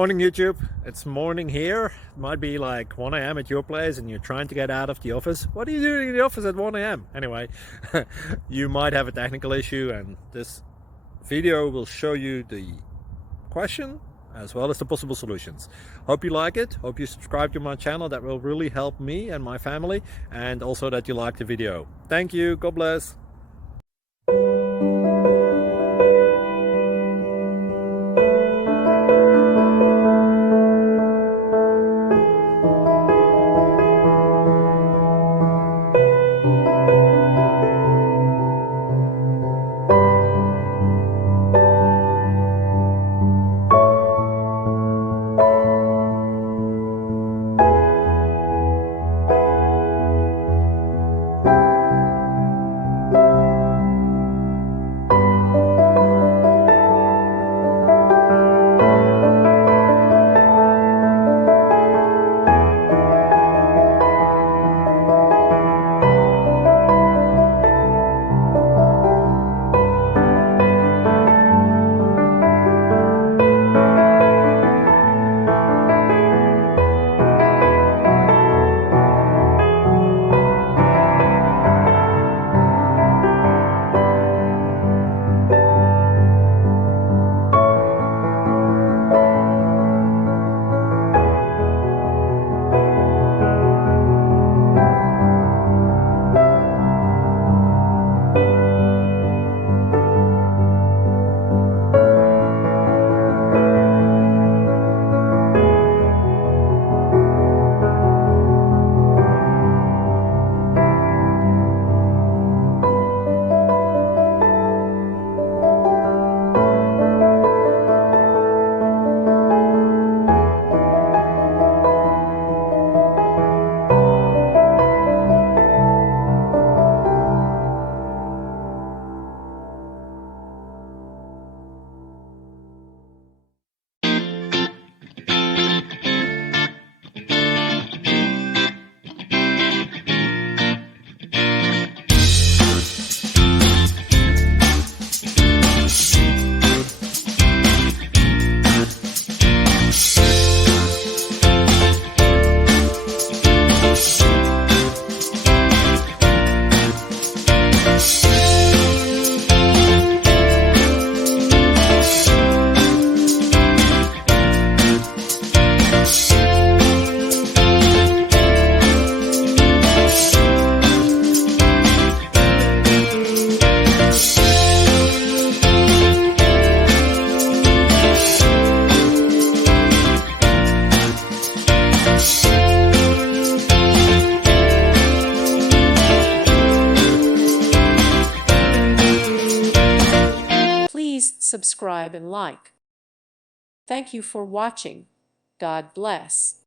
Morning YouTube, it's morning here. It might be like 1 a.m. at your place and you're trying to get out of the office. What are you doing in the office at 1 a.m.? Anyway, you might have a technical issue and this video will show you the question as well as the possible solutions. Hope you like it, hope you subscribe to my channel. That will really help me and my family, and also that you like the video. Thank you, God bless. Subscribe and like. Thank you for watching. God bless.